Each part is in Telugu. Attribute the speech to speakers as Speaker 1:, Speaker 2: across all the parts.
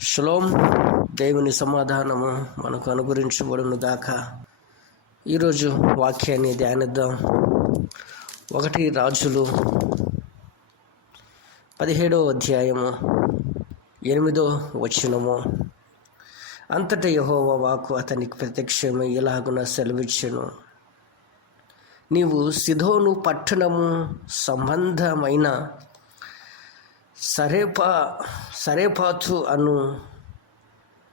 Speaker 1: షలోం దేవుని సమాధానము మనకు అనుగ్రహించబడును దాకా ఈరోజు వాక్యాన్ని ధ్యానిద్దాం. ఒకటి రాజులు పదిహేడవ అధ్యాయము ఎనిమిదో వచనము. అంతట యహోవ వాకు అతనికి ప్రత్యక్షమై ఇలాగున సెలవిచ్చెను. నీవు సిధోను పట్టణము సంబంధమైన సరేపా సరేపాతు అను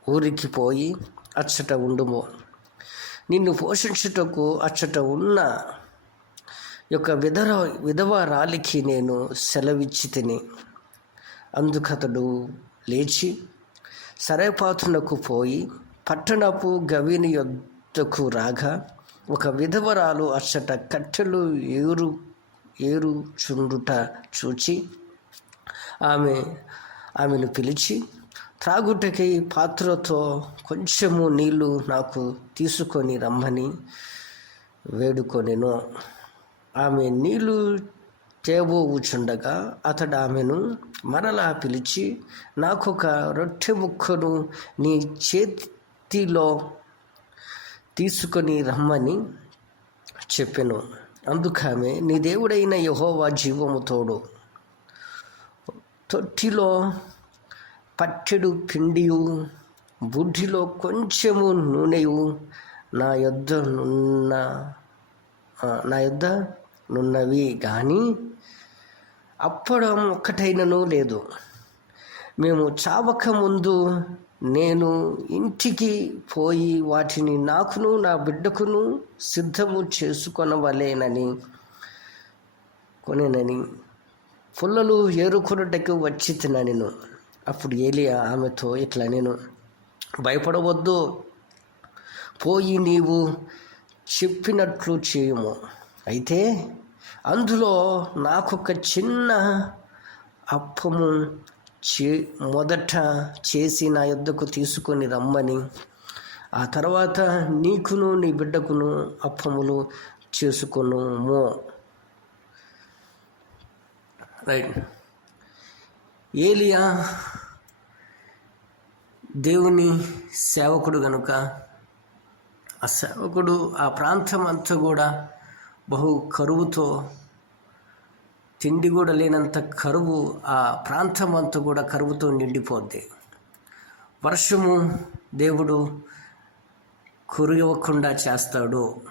Speaker 1: ఊరికి పోయి అచ్చట ఉండుము. నిన్ను పోషించుటకు అచ్చట ఉన్న యొక్క విధర విధవరాలికి నేను సెలవిచ్చి తిని అందుకతడు లేచి సరేపాతునకు పోయి పట్టణపు గవిని యొద్దకు రాగా ఒక విధవరాలు అచ్చట కట్టెలు ఏరు ఏరు చుండుట చూచి ఆమె ఆమెను పిలిచి త్రాగుటకై పాత్రతో కొంచెము నీళ్ళు నాకు తీసుకొని రమ్మని వేడుకొనెను. ఆమె నీళ్ళు తేబోవుచుండగా అతడు ఆమెను మరలా పిలిచి నాకొక రొట్టె ముక్కను నీ చేతిలో తీసుకొని రమ్మని చెప్పెను. అందుకామె నీ దేవుడైన యహోవా జీవము తోడు. తొట్టిలో పట్టెడు పిండియు బుడ్డిలో కొంచెము నూనెయు నా యొద్ద నున్న నా యొద్ద నున్నవి కానీ అప్పడం ఒక్కటైనను లేదు. మేము చావక ముందు నేను ఇంటికి పోయి వాటిని నాకును నా బిడ్డకును సిద్ధము చేసుకొనవలేనని కొనేనని పుల్లలు ఏరుకొనుటకు వచ్చి నేను. అప్పుడు ఏలియా ఆమెతో ఇట్లా నేను భయపడవద్దు. పోయి నీవు చెప్పినట్లు చేయము. అయితే అందులో నాకొక చిన్న అప్పము చే మొదట చేసి నా యొద్దకు తీసుకొని రమ్మని. ఆ తర్వాత నీకును నీ బిడ్డకును అప్పములు చేసుకొనుము. రైట్. ఏలియా దేవుని సేవకుడు గనుక ఆ సేవకుడు ఆ ప్రాంతం అంతా కూడా బహు కరువుతో తిండి కూడా లేనంత కరువు ఆ ప్రాంతం అంతా కూడా కరువుతో నిండిపోద్ది. వర్షము దేవుడు కురియవకుండా చేస్తాడు.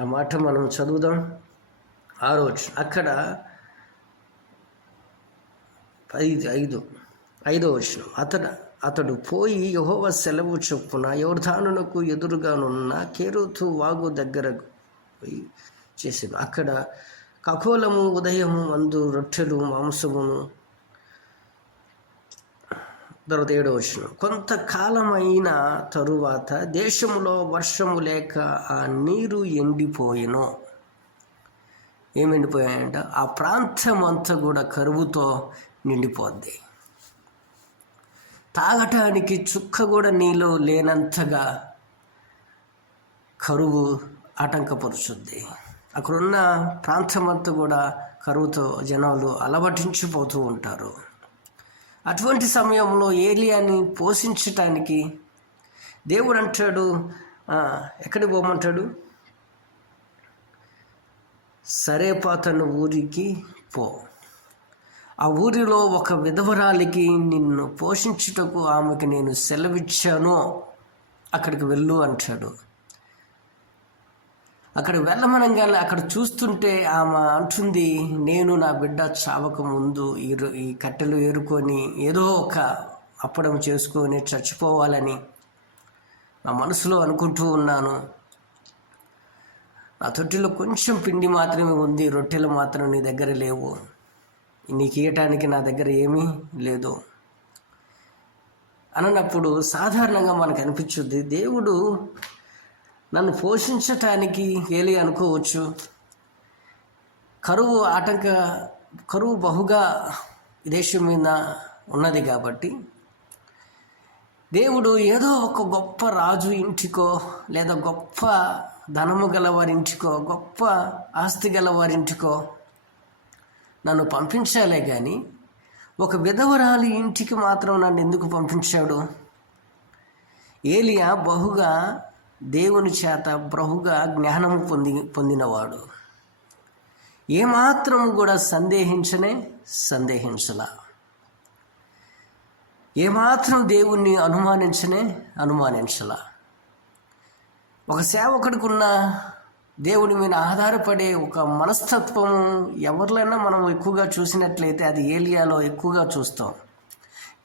Speaker 1: ఆ మాట మనం చదువుదాం. ఆ రోజు అక్కడ ఐదు ఐదు ఐదో వచనం. అతడు అతడు పోయి యహోవ సెలవు చొప్పున యోర్ధానునకు ఎదురుగానున్న కేరుతు వాగు దగ్గరకు పోయి చేసాడు అక్కడ కకోలము ఉదయము అందు రొట్టెలు మాంసమును తర్వాత ఏడో వచ్చిన కొంతకాలమైన తరువాత దేశంలో వర్షము లేక ఆ నీరు ఎండిపోయెను. ఏమి ఎండిపోయాయంట? ఆ ప్రాంతం అంతా కూడా కరువుతో నిండిపోద్ది. తాగటానికి చుక్క కూడా నీళ్ళు లేనంతగా కరువు ఆటంకపరుచుద్ది. అక్కడున్న ప్రాంతం అంతా కూడా కరువుతో జనాలు అలవటించిపోతూ ఉంటారు. అటువంటి సమయంలో ఏలియాని పోషించటానికి దేవుడు అంటాడు ఎక్కడికి పోమంటాడు? సరేపాతను ఊరికి పో. ఆ ఊరిలో ఒక విధవరాలికి నిన్ను పోషించుటకు ఆమెకి నేను సెలవిచ్చాను. అక్కడికి వెళ్ళు అంటాడు. అక్కడ వెళ్ళమనగానే అక్కడ చూస్తుంటే ఆమె అంటుంది నేను నా బిడ్డ చావక ముందు ఈ ఈ కట్టెలు ఏరుకొని ఏదో ఒక అప్పడం చేసుకొని చచ్చిపోవాలని నా మనసులో అనుకుంటూ ఉన్నాను. నా తొట్టిలో కొంచెం పిండి మాత్రమే ఉంది రొట్టెలు మాత్రం నీ దగ్గర లేవు. నీకు ఇవ్వటానికి నా దగ్గర ఏమీ లేదు. అన్నప్పుడు సాధారణంగా మనకు అనిపించుద్ది దేవుడు నన్ను పోషించటానికి ఏలి అనుకోవచ్చు. కరువు ఆటంక కరువు బహుగా దేశం మీద ఉన్నది కాబట్టి దేవుడు ఏదో ఒక గొప్ప రాజు ఇంటికో లేదా గొప్ప ధనము గలవారింటికో గొప్ప ఆస్తి గలవారింటికో నన్ను పంపించాలే కానీ ఒక విధవరాలి ఇంటికి మాత్రం నన్ను ఎందుకు పంపించాడు? ఏలియా బహుగా దేవుని చేత బహుగా జ్ఞానము పొంది పొందినవాడు. ఏమాత్రము కూడా సందేహించనే సందేహించలా. ఏమాత్రం దేవుణ్ణి అనుమానించనే అనుమానించలా. ఒక సేవకుడికి ఉన్న దేవుడి మీద ఆధారపడే ఒక మనస్తత్వం ఎవరిలైనా మనం ఎక్కువగా చూసినట్లయితే అది ఏలియాలో ఎక్కువగా చూస్తాం.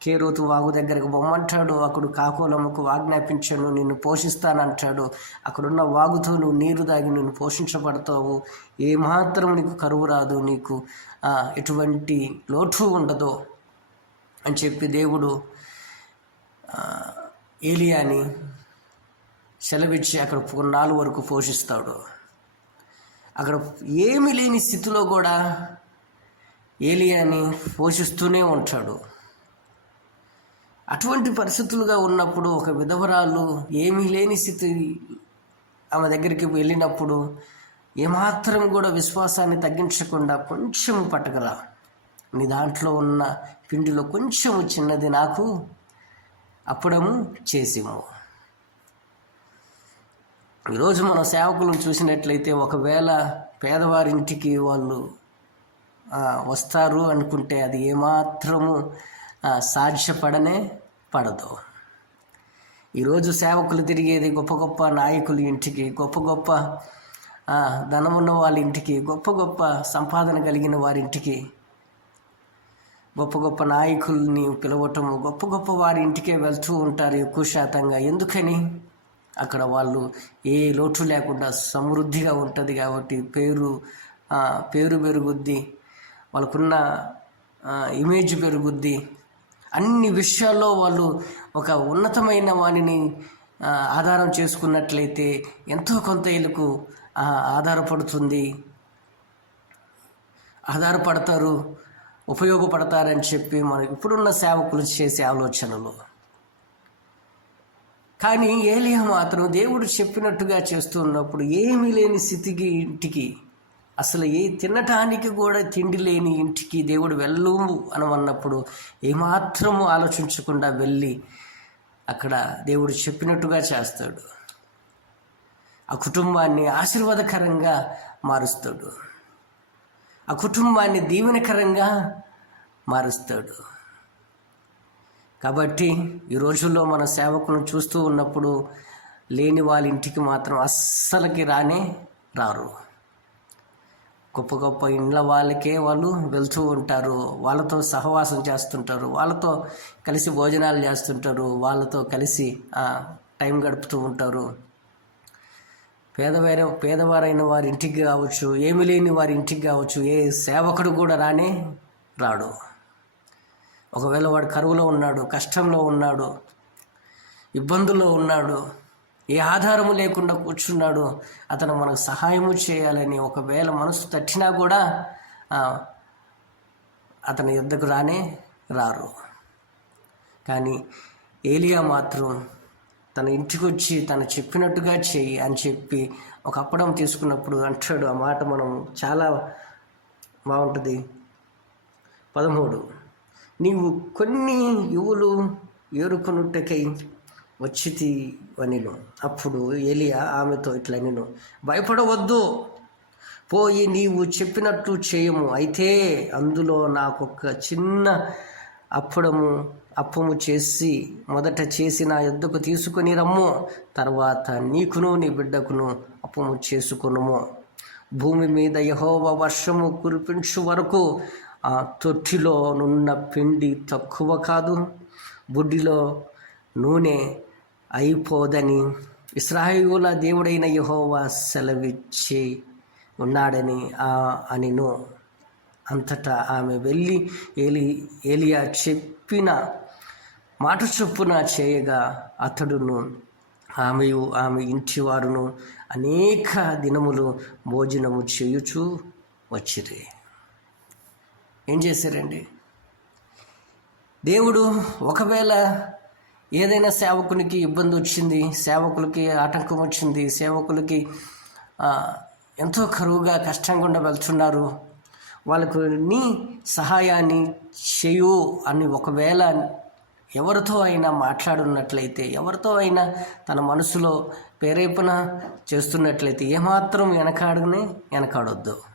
Speaker 1: కేరోతు వాగు దగ్గరకు బొమ్మంటాడు అక్కడ కాకోలమ్మకు వాజ్ఞాపించను నిన్ను పోషిస్తానంటాడు. అక్కడున్న వాగుతో నువ్వు నీరు దాగి నిన్ను పోషించబడతావు. ఏమాత్రం నీకు కరువు రాదు నీకు ఎటువంటి లోటు ఉండదు అని చెప్పి దేవుడు ఏలియాని సెలవిచ్చి అక్కడ కొన్నాళ్ళు వరకు పోషిస్తాడు. అక్కడ ఏమి లేని స్థితిలో కూడా ఏలియాని పోషిస్తూనే ఉంటాడు. అటువంటి పరిస్థితులుగా ఉన్నప్పుడు ఒక విధవరాలు ఏమీ లేని స్థితి ఆమె దగ్గరికి వెళ్ళినప్పుడు ఏమాత్రం కూడా విశ్వాసాన్ని తగ్గించకుండా కొంచెం పట్టగల. నీ దాంట్లో ఉన్న పిండిలో కొంచెము చిన్నది నాకు అప్పుడము చేసిము. ఈరోజు మన సేవకులను చూసినట్లయితే ఒకవేళ పేదవారింటికి వాళ్ళు వస్తారు అనుకుంటే అది ఏమాత్రము సాధ్యపడనే పడదు. ఈరోజు సేవకులు తిరిగేది గొప్ప గొప్ప నాయకుల ఇంటికి గొప్ప గొప్ప ధనమున్న వాళ్ళ ఇంటికి గొప్ప గొప్ప సంపాదన కలిగిన వారింటికి గొప్ప గొప్ప నాయకుల్ని పిలవటము గొప్ప గొప్ప వారి ఇంటికే వెళ్తూ ఉంటారు ఎక్కువ శాతంగా. ఎందుకని? అక్కడ వాళ్ళు ఏ లోటు లేకుండా సమృద్ధిగా ఉంటుంది కాబట్టి పేరు పేరు పెరుగుద్ది వాళ్ళకున్న ఇమేజ్ పెరుగుద్ది. అన్ని విషయాల్లో వాళ్ళు ఒక ఉన్నతమైన వాణిని ఆధారం చేసుకున్నట్లయితే ఎంతో కొంత వీళ్ళకు ఆధారపడుతుంది. ఆధారపడతారు ఉపయోగపడతారని చెప్పి మనకి ఇప్పుడున్న సేవకులు చేసే ఆలోచనలు. కానీ ఏలియా మాత్రం దేవుడు చెప్పినట్టుగా చేస్తున్నప్పుడు ఏమీ లేని స్థితికి ఇంటికి అసలు ఏ తినటానికి కూడా తిండి లేని ఇంటికి దేవుడు వెళ్ళు అనమన్నప్పుడు ఏమాత్రము ఆలోచించకుండా వెళ్ళి అక్కడ దేవుడు చెప్పినట్టుగా చేస్తాడు. ఆ కుటుంబాన్ని ఆశీర్వాదకరంగా మారుస్తాడు. ఆ కుటుంబాన్ని దీవెనకరంగా మారుస్తాడు. కాబట్టి ఈ రోజుల్లో మన సేవకులను చూస్తూ ఉన్నప్పుడు లేని వాళ్ళ ఇంటికి మాత్రం అస్సలకి రానే రారు. గొప్ప గొప్ప ఇండ్ల వాళ్ళకే వాళ్ళు వెళ్తూ ఉంటారు. వాళ్ళతో సహవాసం చేస్తుంటారు. వాళ్ళతో కలిసి భోజనాలు చేస్తుంటారు. వాళ్ళతో కలిసి టైం గడుపుతూ ఉంటారు. పేదవారి పేదవారైన వారి ఇంటికి కావచ్చు ఏమి లేని వారి ఇంటికి కావచ్చు ఏ సేవకుడు కూడా రానే రాడు. ఒకవేళ వాడు కరువులో ఉన్నాడు కష్టంలో ఉన్నాడు ఇబ్బందుల్లో ఉన్నాడు ఏ ఆధారము లేకుండా కూర్చున్నాడు అతను మనకు సహాయము చేయాలని ఒకవేళ మనసు తట్టినా కూడా అతని యుద్ధకు రానే రారు. కానీ ఏలియా మాత్రం తన ఇంటికి వచ్చి తను చెప్పినట్టుగా చెయ్యి అని చెప్పి ఒక అప్పడం తీసుకున్నప్పుడు అంటాడు. ఆ మాట మనం చాలా బాగుంటుంది. పదమూడు. నీవు కొన్ని యువులు ఏరుకునుటకై వచ్చితి అనిను అప్పుడు ఏలియా ఆమెతో ఇట్లా నేను భయపడవద్దు పోయి నీవు చెప్పినట్టు చేయము. అయితే అందులో నాకొక చిన్న అప్పుడము అప్పము చేసి మొదట చేసి నా యుద్ధకు తీసుకొని రమ్ము. తర్వాత నీకును నీ బిడ్డకును అప్పము చేసుకునుము. భూమి మీద యహోవ వర్షము కురిపించు వరకు ఆ తొట్టిలో నున్న పిండి తక్కువ కాదు. బుడ్డిలో నూనె అయిపోదని ఇస్రాయిల దేవుడైన యహోవా సెలవిచ్చి ఉన్నాడని అనిను. అంతటా ఆమె వెళ్ళి ఏలి ఏలియా చెప్పిన మాట చొప్పున చేయగా అతడును ఆమెయు ఆమె ఇంటి వారును అనేక దినములు భోజనము చేయుచూ వచ్చిరి. ఏం చేశారండి? దేవుడు ఒకవేళ ఏదైనా సేవకునికి ఇబ్బంది వచ్చింది సేవకులకి ఆటంకం వచ్చింది సేవకులకి ఎంతో కరువుగా కష్టంగా వెళ్తున్నారు వాళ్ళకు నీ సహాయాన్ని చేయు అని ఒకవేళ ఎవరితో అయినా మాట్లాడున్నట్లయితే ఎవరితో అయినా తన మనసులో ప్రేరేపణ చేస్తున్నట్లయితే ఏమాత్రం వెనకాడనే వెనకాడొద్దు.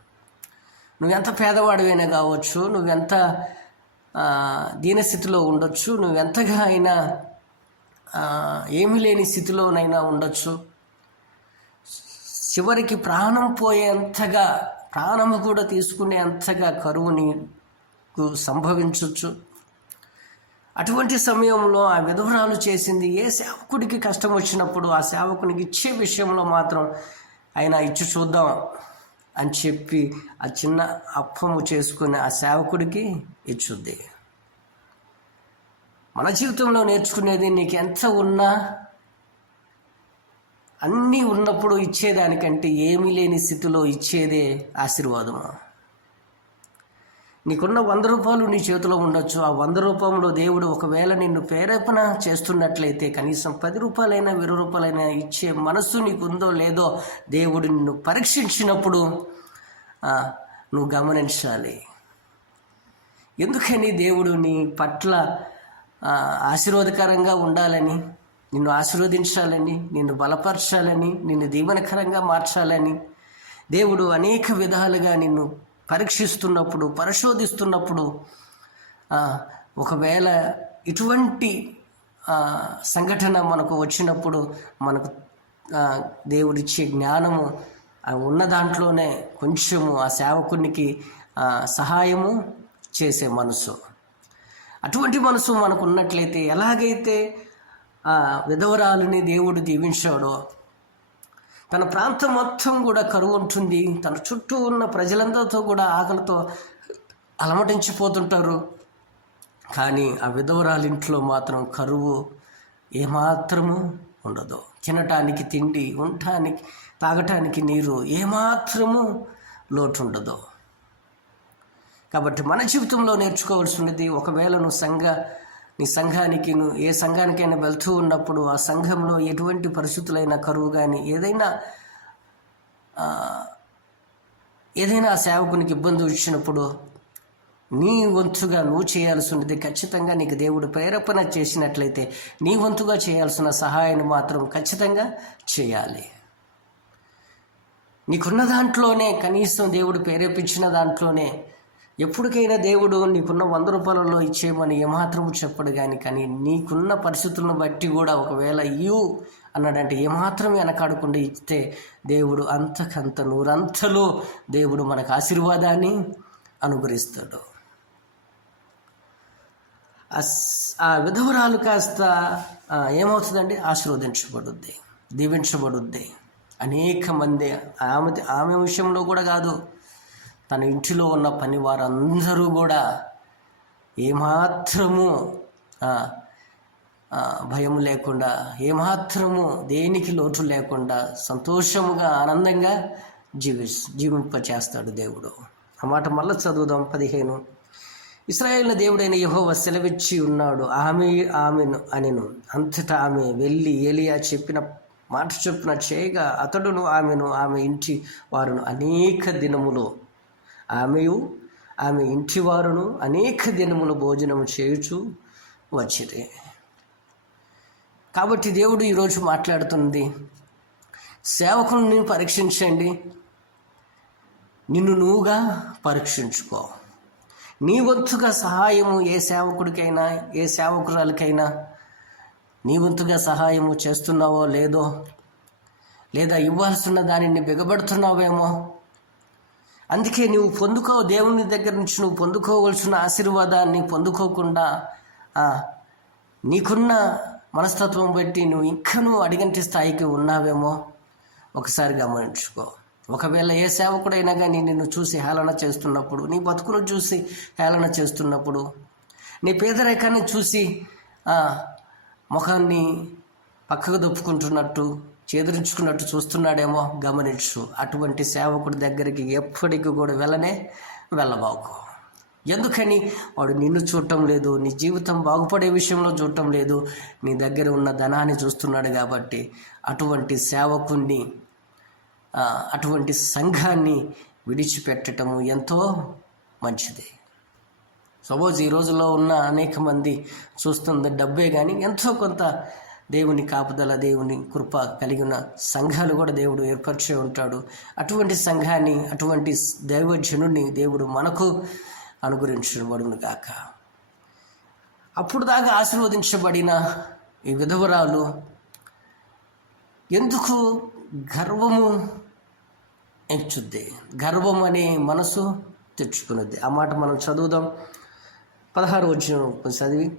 Speaker 1: నువ్వెంత పేదవాడివైనా కావచ్చు నువ్వెంత దీనస్థితిలో ఉండొచ్చు నువ్వెంతగా అయినా ఏమీ లేని స్థితిలోనైనా ఉండొచ్చు. చివరికి ప్రాణం పోయేంతగా ప్రాణము కూడా తీసుకునేంతగా కరువు నీకు సంభవించవచ్చు అటువంటి సమయంలో ఆ విధవరాలు చేసింది ఏ సేవకుడికి కష్టం వచ్చినప్పుడు ఆ సేవకునికి ఇచ్చే విషయంలో మాత్రం ఆయన ఇచ్చి చూద్దాం. అని చెప్పి ఆ చిన్న అప్పము చేసుకుని ఆ సేవకుడికి ఇచ్చుద్ది. మన జీవితంలో నేర్చుకునేది నీకు ఎంత ఉన్నా అన్నీ ఉన్నప్పుడు ఇచ్చేదానికంటే ఏమీ లేని స్థితిలో ఇచ్చేదే ఆశీర్వాదము. నీకున్న వంద రూపాయలు నీ చేతిలో ఉండొచ్చు. ఆ వంద రూపంలో దేవుడు ఒకవేళ నిన్ను ప్రేరేపణ చేస్తున్నట్లయితే కనీసం పది రూపాయలైనా వెయ్యి రూపాయలైనా ఇచ్చే మనస్సు నీకుందో లేదో దేవుడు నిన్ను పరీక్షించినప్పుడు నువ్వు గమనించాలి. ఎందుకని దేవుడు నీ పట్ల ఆశీర్వాదకరంగా ఉండాలని నిన్ను ఆశీర్వదించాలని నిన్ను బలపరచాలని నిన్ను దీవనకరంగా మార్చాలని దేవుడు అనేక విధాలుగా నిన్ను పరీక్షిస్తున్నప్పుడు పరిశోధిస్తున్నప్పుడు ఒకవేళ ఇటువంటి సంఘటన మనకు వచ్చినప్పుడు మనకు దేవుడిచ్చే జ్ఞానము ఉన్న దాంట్లోనే కొంచెము ఆ సేవకునికి సహాయము చేసే మనసు. అటువంటి మనసు మనకు ఉన్నట్లయితే ఎలాగైతే విధవరాలని దేవుడు దీవించాడో తన ప్రాంతం మొత్తం కూడా కరువు ఉంటుంది తన చుట్టూ ఉన్న ప్రజలందరితో కూడా ఆకలితో అలమటించిపోతుంటారు. కానీ ఆ విధవరాలి ఇంట్లో మాత్రం కరువు ఏమాత్రము ఉండదు. తినటానికి తిండి ఉండటానికి తాగటానికి నీరు ఏమాత్రము లోటు ఉండదు కాబట్టి మన జీవితంలో నేర్చుకోవాల్సినది ఒకవేళ నువ్వు సంఘ నీ సంఘానికి నువ్వు ఏ సంఘానికైనా వెళ్తూ ఉన్నప్పుడు ఆ సంఘంలో ఎటువంటి పరిస్థితులైన కరువు కానీ ఏదైనా ఏదైనా ఆ సేవకునికి ఇబ్బంది వచ్చినప్పుడు నీ వంతుగా నువ్వు చేయాల్సినది ఖచ్చితంగా నీకు దేవుడు ప్రేరేపణ చేసినట్లయితే నీ వంతుగా చేయాల్సిన సహాయాన్ని మాత్రం ఖచ్చితంగా చేయాలి. నీకున్న దాంట్లోనే కనీసం దేవుడు ప్రేరేపించిన దాంట్లోనే ఎప్పటికైనా దేవుడు నీకున్న వంద రూపాయలలో ఇచ్చేయమని ఏమాత్రము చెప్పడు కానీ కానీ నీకున్న పరిస్థితులను బట్టి కూడా ఒకవేళ ఇవ్వు అన్నాడంటే ఏమాత్రం వెనకాడకుండా ఇస్తే దేవుడు అంతకంత నూరంతలో దేవుడు మనకు ఆశీర్వాదాన్ని అనుగ్రహిస్తాడు. ఆ ఆ విధవరాలు కాస్త ఏమవుతుందండి? ఆశీర్వదించబడుద్ది దీవించబడుద్ది. అనేక మంది ఆమె ఆమె విషయంలో కూడా కాదు. తన ఇంటిలో ఉన్న పని వారందరూ కూడా ఏమాత్రము భయం లేకుండా ఏమాత్రము దేనికి లోటు లేకుండా సంతోషముగా ఆనందంగా జీవి జీవింపచేస్తాడు దేవుడు. ఆ మాట మళ్ళీ చదువుదాం. పదిహేను. ఇస్రాయేల్ దేవుడైన యహోవ సెలవిచ్చి ఉన్నాడు. ఆమె ఆమెను అనిను. అంతటా ఆమె వెళ్ళి ఏలియా చెప్పిన మాట చొప్పున చేయగా అతడును ఆమెను ఆమె ఇంటి వారును అనేక దినములు ఆమెయు ఆమె ఇంటి వారును అనేక దినములు భోజనము చేయుచు వచ్చిరి. కాబట్టి దేవుడు ఈరోజు మాట్లాడుతుంది సేవకుల్ని పరీక్షించండి నిన్ను నువ్వుగా పరీక్షించుకో. నీ వంతుగా సహాయము ఏ సేవకుడికైనా ఏ సేవకురాలకైనా నీ వంతుగా సహాయము చేస్తున్నావో లేదో లేదా ఇవ్వాల్సిన దానిని బిగబడుతున్నావేమో అందుకే నువ్వు పొందుకో దేవుని దగ్గర నుంచి నువ్వు పొందుకోవలసిన ఆశీర్వాదాన్ని పొందుకోకుండా నీకున్న మనస్తత్వం బట్టి నువ్వు ఇంకా నువ్వు అడిగంటి స్థాయికి ఉన్నావేమో ఒకసారి గమనించుకో. ఒకవేళ ఏ సేవకుడైనా కానీ నిన్ను చూసి హేళన చేస్తున్నప్పుడు నీ బతుకును చూసి హేళన చేస్తున్నప్పుడు నీ పేదరికాన్ని చూసి ముఖాన్ని పక్కకు దొప్పుకుంటున్నట్టు చేదరించుకున్నట్టు చూస్తున్నాడేమో గమనించు. అటువంటి సేవకుడి దగ్గరికి ఎప్పటికీ కూడా వెళ్ళనే వెళ్ళబాకు. ఎందుకని? వాడు నిన్ను చూడటం లేదు నీ జీవితం బాగుపడే విషయంలో చూడటం లేదు నీ దగ్గర ఉన్న ధనాన్ని చూస్తున్నాడు కాబట్టి అటువంటి సేవకుణ్ణి అటువంటి సంఘాన్ని విడిచిపెట్టటము ఎంతో మంచిది. సపోజ్ ఈ రోజుల్లో ఉన్న అనేక మంది చూస్తుంది డబ్బే కానీ ఎంతో కొంత దేవుని కాపుదల దేవుని కృప కలిగిన సంఘాలు కూడా దేవుడు ఏర్పరిచే ఉంటాడు. అటువంటి సంఘాన్ని అటువంటి దైవజనుడిని దేవుడు మనకు అనుగ్రహించబడును గాక. అప్పుడు దాకా ఆశీర్వదించబడిన ఈ విధవరాలు ఎందుకు గర్వము ఎంచుద్ది? గర్వం అనే మనసు తెచ్చుకున్నది. ఆ మాట మనం చదువుదాం. పదహారు వచ్చిన చదివి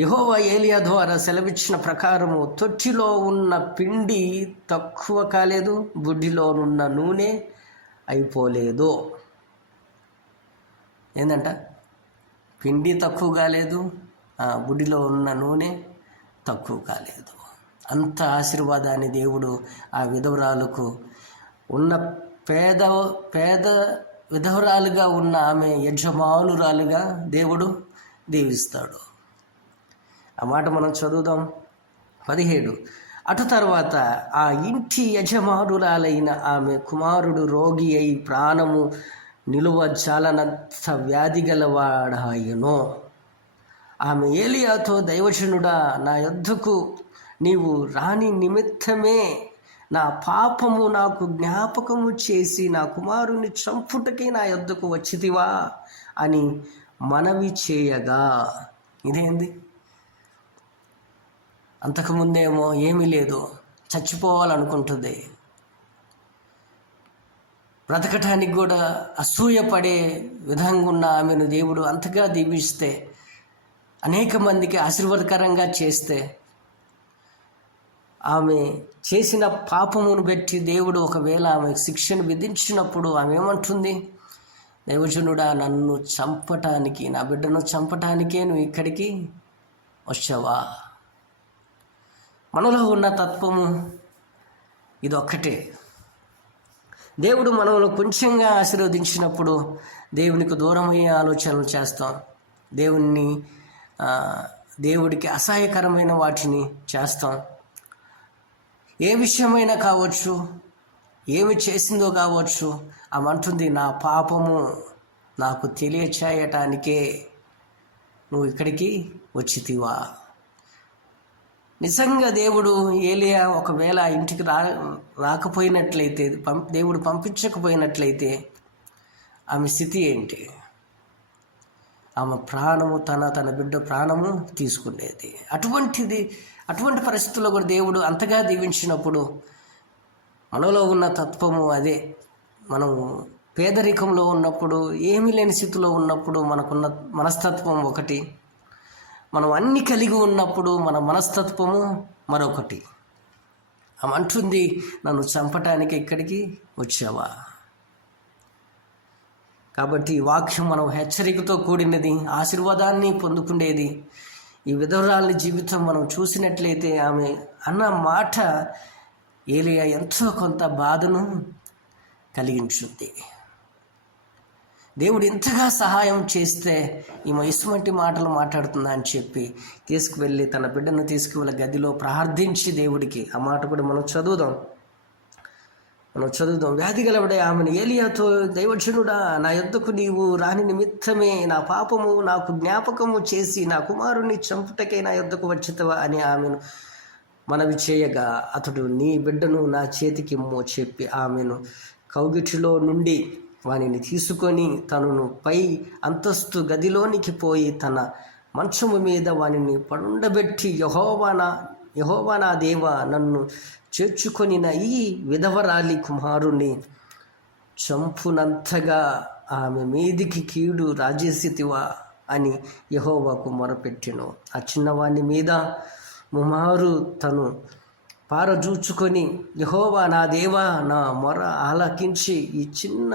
Speaker 1: యహోవా ఏలియా ద్వారా సెలవిచ్చిన ప్రకారము తొట్టిలో ఉన్న పిండి తక్కువ కాలేదు బుడ్డిలోనున్న నూనె అయిపోలేదు. ఏంటంట పిండి తక్కువ కాలేదు ఆ, బుడ్డిలో ఉన్న నూనె తక్కువ కాలేదు. అంత ఆశీర్వాదాన్ని దేవుడు ఆ విధవరాలకు ఉన్న పేద పేద విధవరాలుగా ఉన్న ఆమె యజమానురాలుగా దేవుడు దీవిస్తాడు. ఆ మాట మనం చదువుదాం. పదిహేడు. అటు తర్వాత ఆ ఇంటి యజమానురాలైన ఆమె కుమారుడు రోగి అయి ప్రాణము నిలువ చాలనంత వ్యాధి గలవాడాయను. ఆమె ఏలియాతో దైవజనుడా నా యొద్దకు నీవు రాని నిమిత్తమే నా పాపము నాకు జ్ఞాపకము చేసి నా కుమారుని చంపుటకి నా యొద్దకు వచ్చితివా అని మనవి చేయగా. ఇదేంది? అంతకుముందేమో ఏమీ లేదు చచ్చిపోవాలనుకుంటుంది. బ్రతకటానికి కూడా అసూయపడే విధంగా ఉన్న ఆమెను దేవుడు అంతగా దీవిస్తే అనేక మందికి ఆశీర్వాదకరంగా చేస్తే ఆమె చేసిన పాపమును బట్టి దేవుడు ఒకవేళ ఆమె శిక్షను విధించినప్పుడు ఆమె ఏమంటుంది? దైవజనుడా నన్ను చంపటానికి నా బిడ్డను చంపటానికే నువ్వు ఇక్కడికి వచ్చావా? మనలో ఉన్న తత్వము ఇది ఒక్కటే దేవుడు మనలో కొంచెంగా ఆశీర్వదించినప్పుడు దేవునికి దూరమయ్యే ఆలోచనలు చేస్తాం. దేవుణ్ణి దేవుడికి అసహాయకరమైన వాటిని చేస్తాం. ఏ విషయమైనా కావచ్చు ఏమి చేసిందో కావచ్చు అమంటుంది నా పాపము నాకు తెలియచేయటానికే నువ్వు ఇక్కడికి వచ్చితివా? నిజంగా దేవుడు ఏలియా ఒకవేళ ఆ ఇంటికి రా రాకపోయినట్లయితే పం దేవుడు పంపించకపోయినట్లయితే ఆమె స్థితి ఏంటి? ఆమె ప్రాణము తన తన బిడ్డ ప్రాణము తీసుకునేది. అటువంటిది అటువంటి పరిస్థితుల్లో కూడా దేవుడు అంతగా దీవించినప్పుడు మనలో ఉన్న తత్వము అదే. మనం పేదరికంలో ఉన్నప్పుడు ఏమీ లేని స్థితిలో ఉన్నప్పుడు మనకున్న మనస్తత్వం ఒకటి. మనం అన్ని కలిగి ఉన్నప్పుడు మన మనస్తత్వము మరొకటి. ఆమె అంటుంది నన్ను చంపటానికి ఇక్కడికి వచ్చావా? కాబట్టి ఈ వాక్యం మనం హెచ్చరికతో కూడినది ఆశీర్వాదాన్ని పొందుకునేది ఈ విధవరాలి జీవితం మనం చూసినట్లయితే ఆమె అన్న మాట ఏలియా ఎంతో కొంత బాధను కలిగించుద్ది దేవుడు ఇంతగా సహాయం చేస్తే ఈమె ఇసుమంటి మాటలు మాట్లాడుతుందా అని చెప్పి తీసుకువెళ్ళి తన బిడ్డను తీసుకువెళ్ళి గదిలో ప్రార్థించి దేవుడికి. ఆ మాట కూడా మనం చదువుదాం. మనం చదువుదాం. వ్యాధి గలవడే ఆమెను ఏలియాతో దైవజనుడా నా యొద్దకు నీవు రాని నిమిత్తమే నా పాపము నాకు జ్ఞాపకము చేసి నా కుమారుని చంపుటకే నా యొద్దకు వచ్చితవా? అని ఆమెను మనవి చేయగా అతడు నీ బిడ్డను నా చేతికిమ్మో చెప్పి ఆమెను కౌగిటిలో నుండి వానిని తీసుకొని తనను పై అంతస్తు గదిలోనికి పోయి తన మంచము మీద వానిని పడుండబెట్టి యహోవానా యహోవానా దేవ నన్ను చేర్చుకొనిన ఈ విధవరాలి కుమారుని చంపునంతగా ఆమె మీదికి కీడు రాజేసితివా అని యహోవాకు మొరపెట్టెను. ఆ చిన్నవాని మీద ముమారు తను పారజూచుకొని యహోవా నా దేవా నా మొర ఆలకించి ఈ చిన్న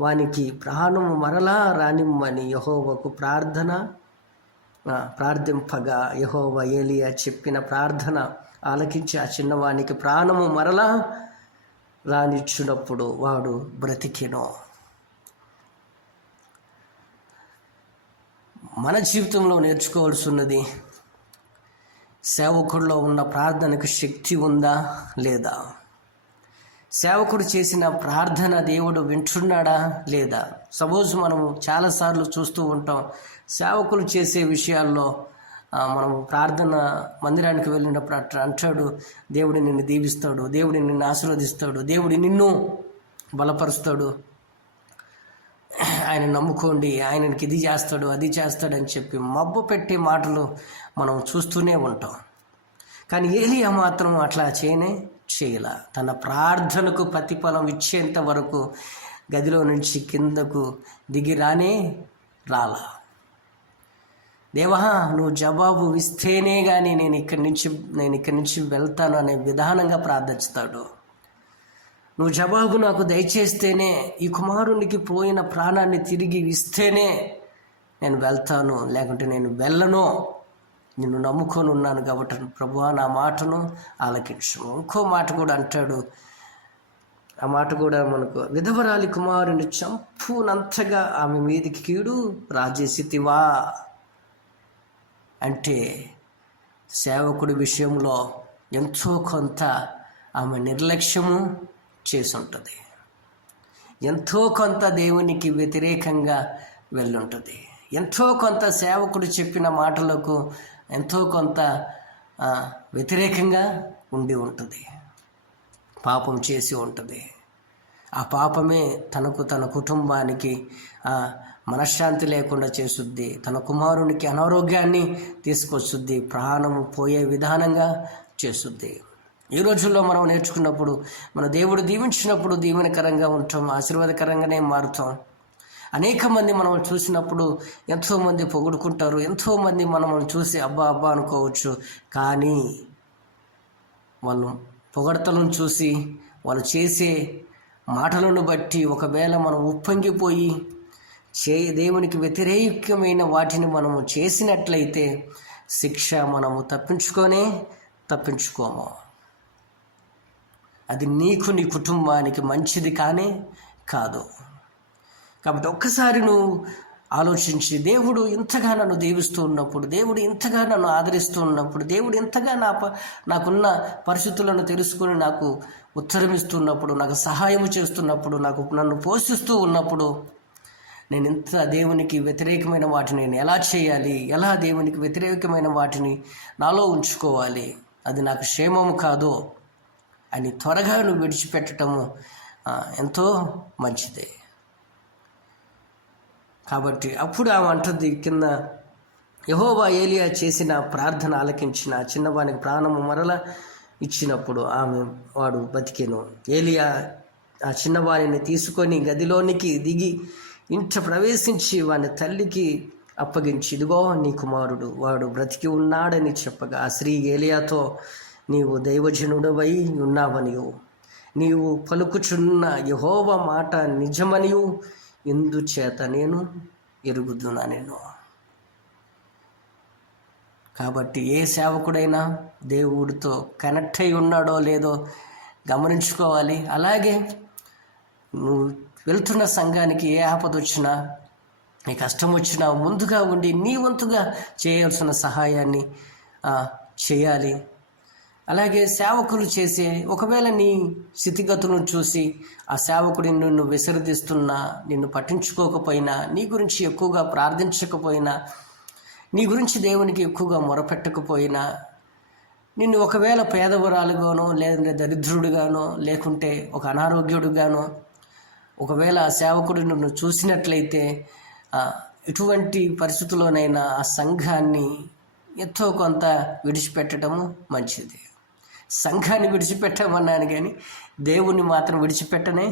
Speaker 1: వానికి ప్రాణము మరలా రానిమ్మని యహోవకు ప్రార్థన. ప్రార్థింపగా యహోవ ఏలియా చెప్పిన ప్రార్థన ఆలకించి ఆ చిన్నవానికి ప్రాణము మరలా రానిచ్చినప్పుడు వాడు బ్రతికినో. మన జీవితంలో నేర్చుకోవాల్సిన్నది సేవకుల్లో ఉన్న ప్రార్థనకు శక్తి ఉందా లేదా? సేవకుడు చేసిన ప్రార్థన దేవుడు వింటున్నాడా లేదా? సపోజ్ మనము చాలాసార్లు చూస్తూ ఉంటాం సేవకులు చేసే విషయాల్లో మనము ప్రార్థన మందిరానికి వెళ్ళినప్పుడు అట్లా అంటాడు దేవుడు నిన్ను దీవిస్తాడు దేవుడు నిన్ను ఆశీర్వదిస్తాడు దేవుడు నిన్ను బలపరుస్తాడు. ఆయన నమ్ముకోండి ఆయనకి ఇది చేస్తాడు అది చేస్తాడు అని చెప్పి మబ్బు పెట్టే మాటలు మనం చూస్తూనే ఉంటాం. కానీ ఏలియా మాత్రం అట్లా చేయనే చేయాల. తన ప్రార్థనకు ప్రతిఫలం ఇచ్చేంత వరకు గదిలో నుంచి కిందకు దిగి రానే రాలా. దేవా నువ్వు జవాబు ఇస్తేనే కానీ నేను ఇక్కడి నుంచి నేను ఇక్కడి నుంచి వెళ్తాను అనే విధానంగా ప్రార్థిస్తాడు. నువ్వు జవాబు నాకు దయచేస్తేనే ఈ కుమారునికి పోయిన ప్రాణాన్ని తిరిగి ఇస్తేనే నేను వెళ్తాను లేకుంటే నేను వెళ్ళను. నిన్ను నమ్ముకొని ఉన్నాను కాబట్టి ప్రభు నా మాటను ఆలకించు. ఇంకో మాట కూడా అంటాడు. ఆ మాట కూడా మనకు విధవరాలి కుమారుని చంపునంతగా ఆమె మీదికి కీడు రాజేసితివా? అంటే సేవకుడి విషయంలో ఎంతో కొంత ఆమె నిర్లక్ష్యము చేసుంటుంది. ఎంతో కొంత దేవునికి వ్యతిరేకంగా వెళ్ళుంటుంది. ఎంతో కొంత సేవకుడు చెప్పిన మాటలకు ఎంతో కొంత వ్యతిరేకంగా ఉండి ఉంటుంది. పాపం చేసి ఉంటుంది. ఆ పాపమే తనకు తన కుటుంబానికి మనశ్శాంతి లేకుండా చేస్తుంది. తన కుమారునికి అనారోగ్యాన్ని తీసుకొస్తుంది. ప్రాణం పోయే విధానంగా చేస్తుంది. ఈ రోజుల్లో మనం నేర్చుకున్నప్పుడు మన దేవుడు దీవించినప్పుడు దీవెనకరంగా ఉంటాం ఆశీర్వాదకరంగానే మారుతాం. అనేక మంది మనం చూసినప్పుడు ఎంతోమంది పొగుడుకుంటారు ఎంతోమంది మనం చూసి అబ్బా అబ్బా అనుకోవచ్చు. కానీ వాళ్ళు పొగడతలను చూసి వాళ్ళు చేసే మాటలను బట్టి ఒకవేళ మనం ఉప్పొంగిపోయి చే దేవునికి వ్యతిరేకమైన వాటిని మనము చేసినట్లయితే శిక్ష మనము తప్పించుకొనే తప్పించుకోము. అది నీకు నీ కుటుంబానికి మంచిది కానీ కాదు. కాబట్టి ఒక్కసారి నువ్వు ఆలోచించి దేవుడు ఇంతగా నన్ను దీవిస్తూ ఉన్నప్పుడు దేవుడు ఇంతగా నన్ను ఆదరిస్తూ ఉన్నప్పుడు దేవుడు ఇంతగా నా నాకున్న పరిస్థితులను తెలుసుకొని నాకు ఉత్తరమిస్తున్నప్పుడు నాకు సహాయం చేస్తున్నప్పుడు నాకు నన్ను పోషిస్తూ ఉన్నప్పుడు నేను ఇంత దేవునికి వ్యతిరేకమైన వాటిని నేను ఎలా చేయాలి? ఎలా దేవునికి వ్యతిరేకమైన వాటిని నాలో ఉంచుకోవాలి? అది నాకు క్షేమము కాదో. అని త్వరగా నువ్వు విడిచిపెట్టడము ఎంతో మంచిదే. కాబట్టి అప్పుడు ఆమె అంటుంది కింద యహోవా ఏలియా చేసిన ప్రార్థన ఆలకించిన చిన్నవానికి ప్రాణము మరల ఇచ్చినప్పుడు ఆమె వాడు బతికెను. ఏలియా ఆ చిన్నవాడిని తీసుకొని గదిలోనికి దిగి ఇంట ప్రవేశించి వాని తల్లికి అప్పగించి ఇదిగో నీ కుమారుడు వాడు బ్రతికి ఉన్నాడని చెప్పగా ఆ స్త్రీ ఏలియాతో నీవు దైవజనుడవై ఉన్నావనియు. నీవు పలుకుచున్న యహోవ మాట నిజమనియు. ఇందుచేత నేను ఎరుగుదునా నేను కాబట్టి ఏ సేవకుడైనా దేవుడితో కనెక్ట్ అయి ఉన్నాడో లేదో గమనించుకోవాలి. అలాగే నువ్వు వెళ్తున్న సంఘానికి ఏ ఆపద వచ్చినా ఏ కష్టం వచ్చినా ముందుగా ఉండి నీ వంతుగా చేయాల్సిన సహాయాన్ని చేయాలి. అలాగే సేవకులు చేసే ఒకవేళ నీ స్థితిగతులను చూసి ఆ సేవకుడి నిన్ను విసరదీస్తున్నా నిన్ను పట్టించుకోకపోయినా నీ గురించి ఎక్కువగా ప్రార్థించకపోయినా నీ గురించి దేవునికి ఎక్కువగా మొరపెట్టకపోయినా నిన్ను ఒకవేళ పేదవరాలుగానో లేదంటే దరిద్రుడిగానో లేకుంటే ఒక అనారోగ్యుడుగానో ఒకవేళ ఆ సేవకుడు నిన్ను చూసినట్లయితే ఎటువంటి పరిస్థితుల్లోనైనా ఆ సంఘాన్ని ఎంతో కొంత విడిచిపెట్టడము మంచిది. సంఘాన్ని విడిచిపెట్టమన్నాను కానీ దేవుణ్ణి మాత్రం విడిచిపెట్టనే